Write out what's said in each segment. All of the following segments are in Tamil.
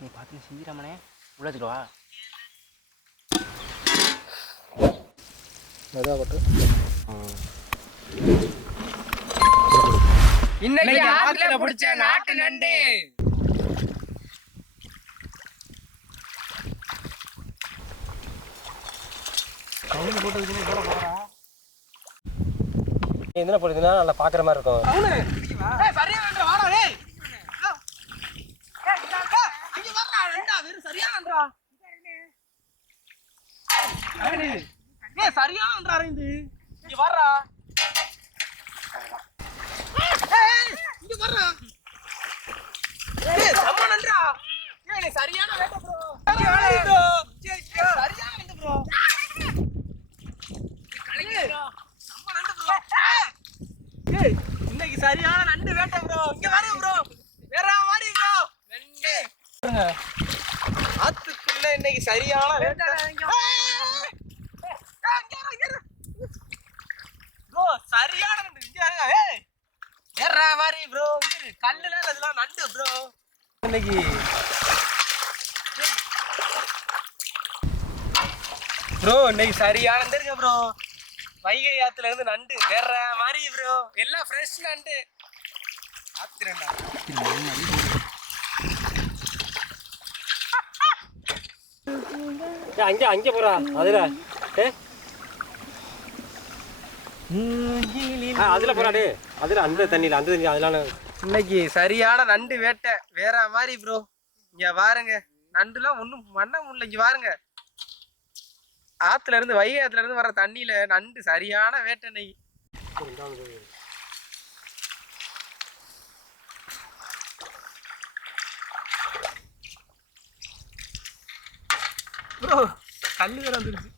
நீ பார்த்து செஞ்சிடாமனே உள்ளதுக்கு வா இன்னைக்கு ஆத்துல பிடிச்ச நாட்டு நண்டு கவுந்து போட்டு வச்சுன்னு போட போறா என்ன போடுதுன்னா நல்லா பார்க்குற மாதிரி இருக்கும் சரியான்றாரு இது இங்க வர்றா. இங்க வர்றா. ஏய் நன்றா. ஏய் நீ சரியான வேட்டை ப்ரோ. சரியான நண்டு ப்ரோ. இன்னைக்கு சரியான நண்டு வேட்டை ப்ரோ. இங்க வர ப்ரோ. வேற மாதிரி ப்ரோ. நண்டு ஆத்துக்குள்ள இன்னைக்கு சரியான வேட்டை. ப்ரோ சரியான நண்டு. இங்க இருங்க ஏய் வேற மாதிரி ப்ரோ கல்லுல அதெல்லாம் நண்டு ப்ரோ இன்னைக்கு ப்ரோ இன்னைக்கு சரியான இருக்கு ப்ரோ வைகை ஆத்துல இருந்து நண்டு. வேற மாதிரி ப்ரோ எல்லாம் ஃப்ரெஷ் நண்டு. ஆத்திரண்டா ஏய், அங்கே அங்கே போகிறா அதில் அதில் போகிறா டே அதில் அந்த தண்ணியில் அந்த தண்ணி அதெல்லாம் இன்னைக்கு சரியான நண்டு வேட்டை. வேற மாதிரி ப்ரோ இங்க பாருங்க. நண்டுலாம் ஒண்ணும் பண்ண முடியல. இங்க பாருங்க. ஆத்துல இருந்து வைகை ஆத்துல இருந்து வர தண்ணியில நண்டு சரியான வேட்டை இன்னைக்கு. ப்ரோ கல்லு வேற வந்துருச்சு.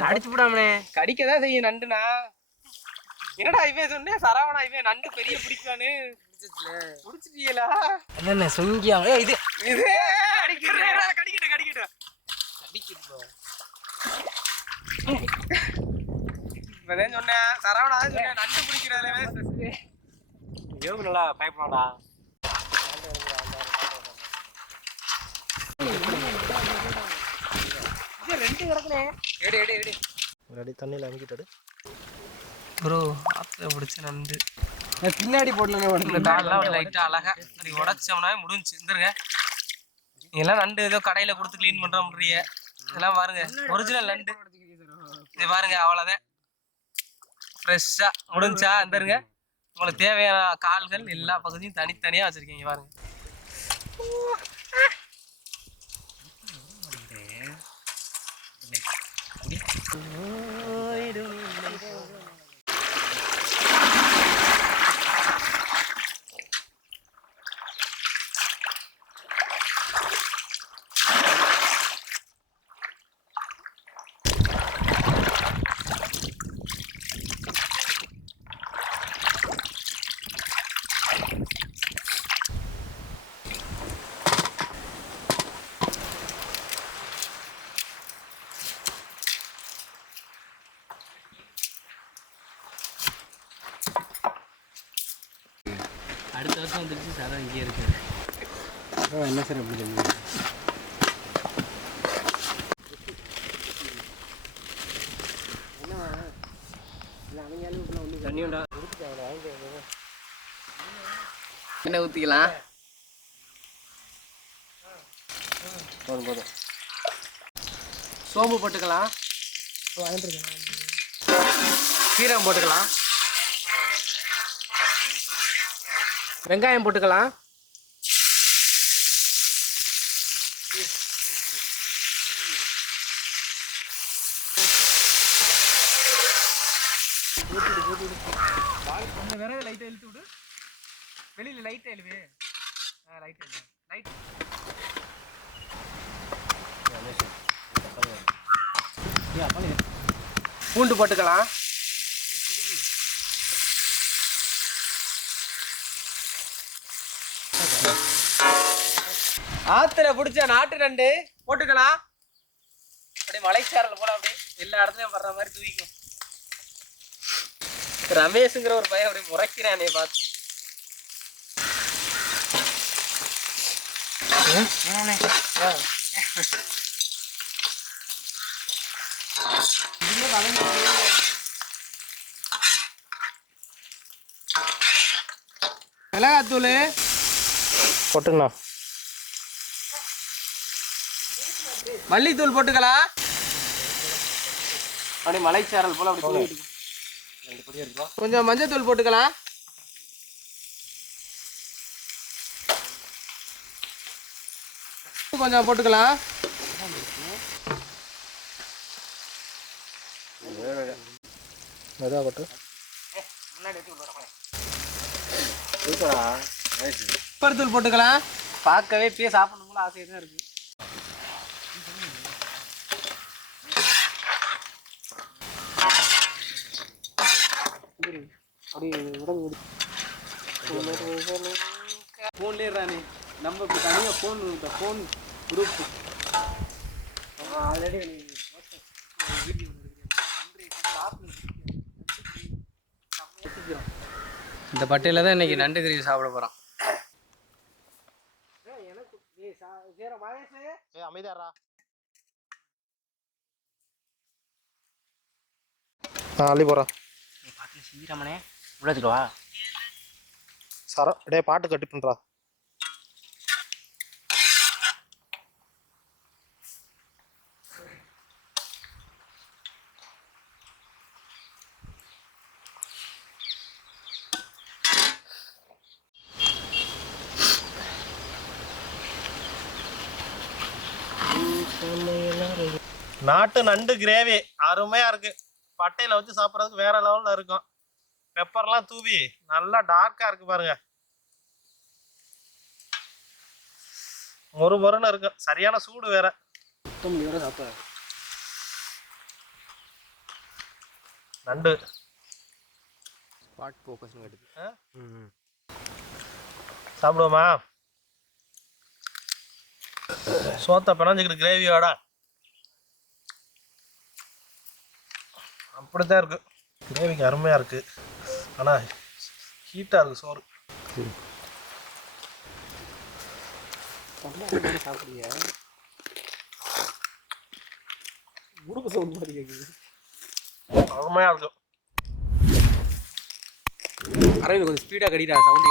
கடிச்சு விடாமனே கடிக்கதான் செய்யும் நண்டுனா என்னடா இவன் சொன்னேன் சரவணா இவன் நண்டு பெரிய பிடிக்கானு பிடிச்சிட்டீங்களா என்னென்ன சுங்கியா ஏ இது. இது. இப்பதான் சொன்னேன். சரவணா சொன்னேன். நண்டு யோகு நல்லா பயப்படாடா ரெண்டு கிடக்குனே. எடு எடு எடு. ஒரு அடி தண்ணியில் அமைக்கிட்டாடு ப்ரோ ஆத்துல பிடிச்ச நண்டு. பின்னாடி போடல இந்த கால்லாம் லைட்டா அழகா. அப்படி உடைச்சோம்னா முடிஞ்சு இருந்துருங்க இதெல்லாம் நண்டு ஏதோ கடையில கொடுத்து க்ளீன் பண்ற முடிய இதெல்லாம் பாருங்க. ஒரிஜினல் நண்டு. இது பாருங்க அவ்வளவுதான். ஃப்ரெஷ்ஷா முடிஞ்சா இருந்துருங்க உங்களுக்கு தேவையான கால்கள் எல்லா பகுதியும் தனித்தனியா வச்சிருக்கீங்க பாருங்க. அடுத்த வருஷம் வந்துருச்சு சார் இங்கே இருக்கு என்ன சார் அப்படி சொல்லுங்க தண்ணி உண்டா என்ன ஊற்றிக்கலாம் போதும் போதும். சோம்பு போட்டுக்கலாம். சீரகம் போட்டுக்கலாம். வெங்காயம் போட்டுக்கலாம். விறகு லைட்டாக இழுத்து விடு. வெளியில் லைட்டாக எழுவு ஆ லைட் எழுவு லைட் பூண்டு போட்டுக்கலாம். ஆத்துல பிடிச்ச நாட்டு நண்டு போட்டுக்கலாம். அப்படியே மலைச்சாரல் போல அப்படியே எல்லா இடத்துலயும் வர்ற மாதிரி தூக்கிக்கும் ரமேஷுங்கிற ஒரு பையன் அப்படியே முறைக்கிறான் பார்த்து. மிளகாத்தூள். போட்டுங்கண்ணா மல்லித்தூள் போட்டுக்கலாம் அப்படியே மலைச்சாரல் போல அப்படி கொஞ்சம் மஞ்சத்தூள் போட்டுக்கலாம் கொஞ்சம் போட்டுக்கலாம் மெதுவாக போட்டு. பெப்பர் போட்டுக்கலாம் பார்க்கவே இப்பயே சாப்பிடணும் ஆசையாக தான் இருக்கு ஃபோன்லேயே இருறானே நம்ம இப்போ தனியாக ஃபோன் இந்த ஃபோன் குரூப் ஆல்ரெடி இந்த பட்டையில தான் இன்னைக்கு நண்டு கறி சாப்பிட ஆ அள்ளி போகிறேன் வீரமனே உள்ளதுக்கு வா. சர டே பாட்டு கட்டி பண்ணுறா நாட்டு நண்டு கிரேவி. அருமையா இருக்கு. பட்டையில வச்சு சாப்பிட்றதுக்கு வேற லெவல்ல இருக்கும். பெப்பர்லாம் தூவி நல்லா டார்க்கா இருக்கு பாருங்க. ஒரு மொறுன்னு இருக்கும் சரியான சூடு வேற. நண்டு. ஃபோக்கஸ்னு எடுத்து சாப்பிடுவோமா? சோத்த பிணைஞ்சுக்கிட்டு கிரேவியோட அப்படித்தான் இருக்கு. கிரேவிக்கு அருமையா இருக்கு. ஆனா ஹீட்டா இருக்கு சோறு. சாப்பிடுங்க முடுக்கு சவுண்ட் மாதிரி கேட்குது அருமையா இருக்கு அரவிந்த் கொஞ்சம் ஸ்பீடாக கடிடா சவுண்ட்